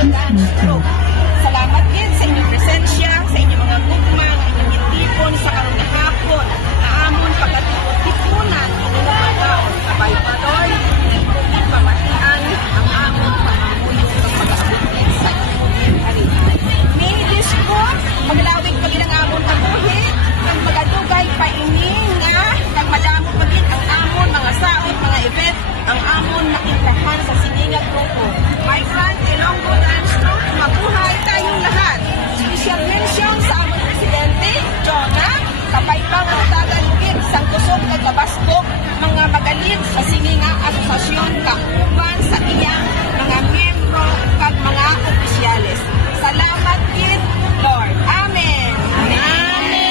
dance troupe. Salamat din sa inyong presensya, sa inyong mga gugma, inyong gitipon sa karong nga hapon, na amon pagkatipon-tipunan, inyong pagkaon, kabay pa doon, nagpupit pamatian, ang amon pamamuyo ng pag-aabutin sa inyong hari. May Diyos ko, maglawig pag ilang amon kabuhi, kang magadugay pa ini nga, kang madamo pa din ang amon, mga saot, mga event, ang amon makintahan sa siningag grupo. My friend, Ilonggo Dance Troupe, mabuhay tayong lahat. Special mention sa among presidente, Jonah, kapay pang ang tagalugit, sang kusog at kabaskog, mga magalit sa sininga asosasyon, kauban sa iyang mga miyembro kag mga opisyales. Salamat din, Lord. Amen. Amen.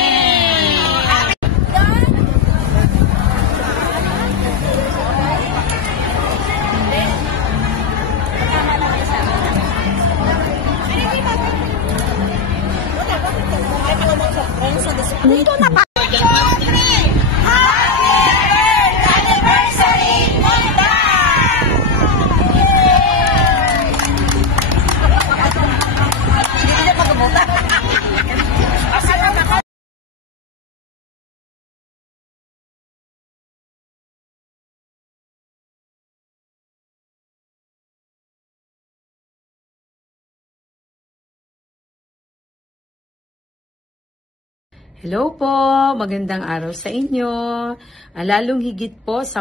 Dito na pa. Hello po, magandang araw sa inyo. Lalong higit po sa